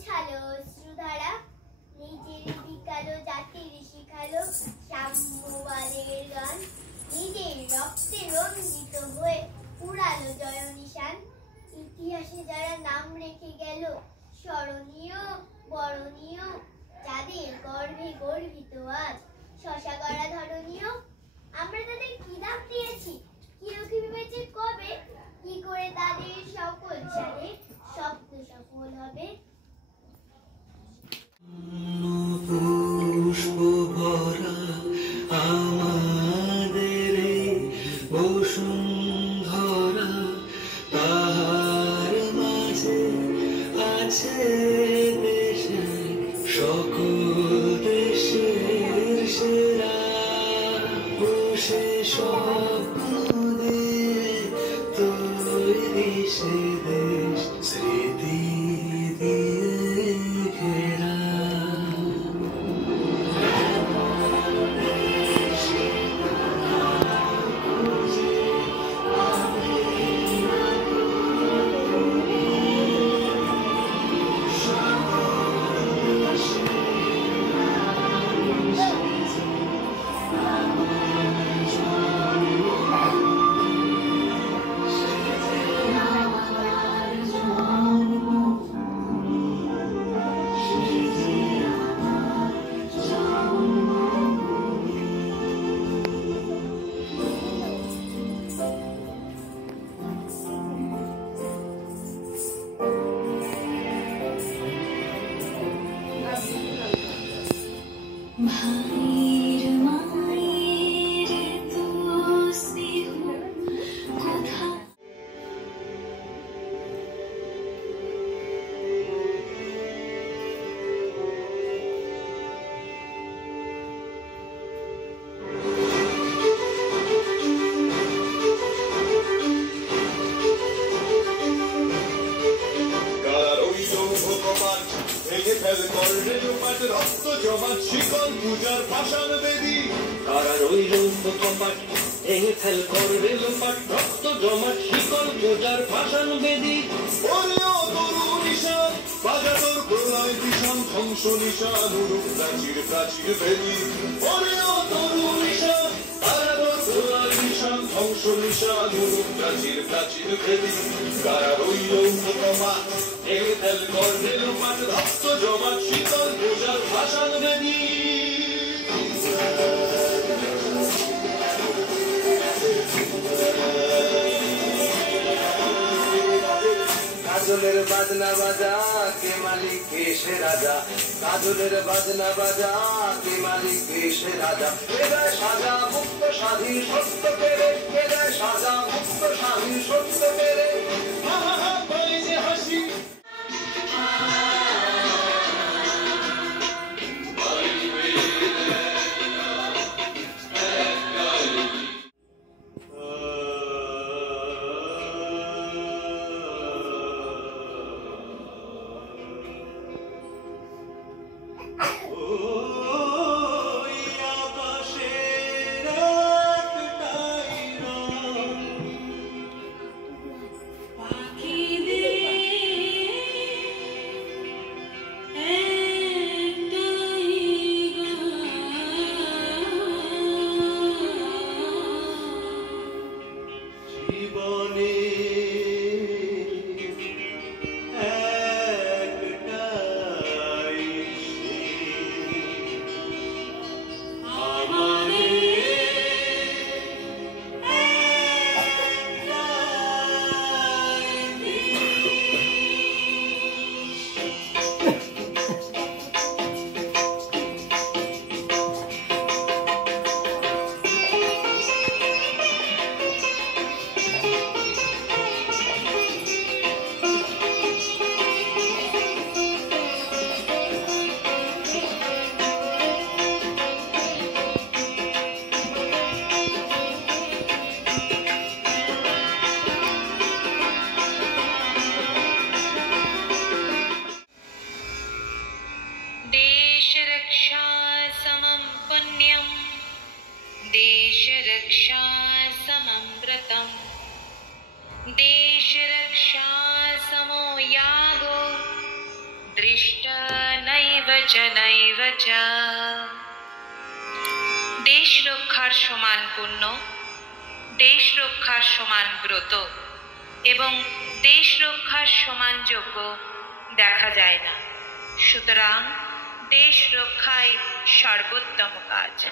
মুছালো অশ্রুধারা, নিজের বিকালো জাতির শিখালো সাম্যবাদের গান, নিজের রক্তে রঞ্জিত হয়ে উড়ালো জয় নিশান। ইতিহাসে যারা নাম রেখে গেল স্মরণীয় বরণীয়, যাদের গর্ভে গর্বিত আজ শশা গড়া ধরণীয়, আমরা তাদের কি নাম দিয়েছি, কি রক্ষে ভেবেছে কবে, কি করে তাদের সকল সাথে স্বপ্ন সফল হবে। পুষ্প ভরা আমাদের বসুন্ধরা, তাহার মাঝে আছে দেশে সকল দেশের সেরা, বসে স্বপ্ন দিয়ে তৈরি সে দেশ স্মৃতি দিয়ে ঘেরা। ভাইয়ের মায়ের তো স্নেহ কোথা রক্ত জমা শিকল পূজার পাষাণ বেদী, কারা রইল কপাট ভেঙে ফেল করবে লোপাট, রক্ত জমা শিকল পূজার পাষাণ বেদী। ওরেও তরু নিশান বাজা তোর প্রলয় ভীষণ ধ্বংস নিশান, উড়ুক প্রাচীর প্রাচীর বেদী। ওরেও তরু নিশান বাজা তোর প্রলয় ভীষণ ধ্বংস নিশান, উড়ুক প্রাচীর প্রাচীর বেদী। কারা রইল কপাট ভেঙে ফেল করবে লোপাট, রক্ত জমা শিকল পূজার পাষাণ বেদী। কাজলের বাজনা বাজা কে মালিক কে সে রাজা, কাজলের বাজনা বাজা কে মালিক কে সে রাজা। এদায় সাজা মুক্ত স্বাধীন সত্য পেরে, এদায় সাজা মুক্ত স্বাধীন সত্য পেরে। যে হাসি জীবনে একটাই আমাদের देशरक्षा सममृतम् देशरक्षा समो यागो दृष्टि নৈব চ। দেশ রক্ষার সমান পুণ্য, দেশ রক্ষার সমান ব্রত এবং দেশ রক্ষার সমান যজ্ঞ দেখা যায় না। সুতরাং দেশ রক্ষাই সর্বোত্তম কাজ।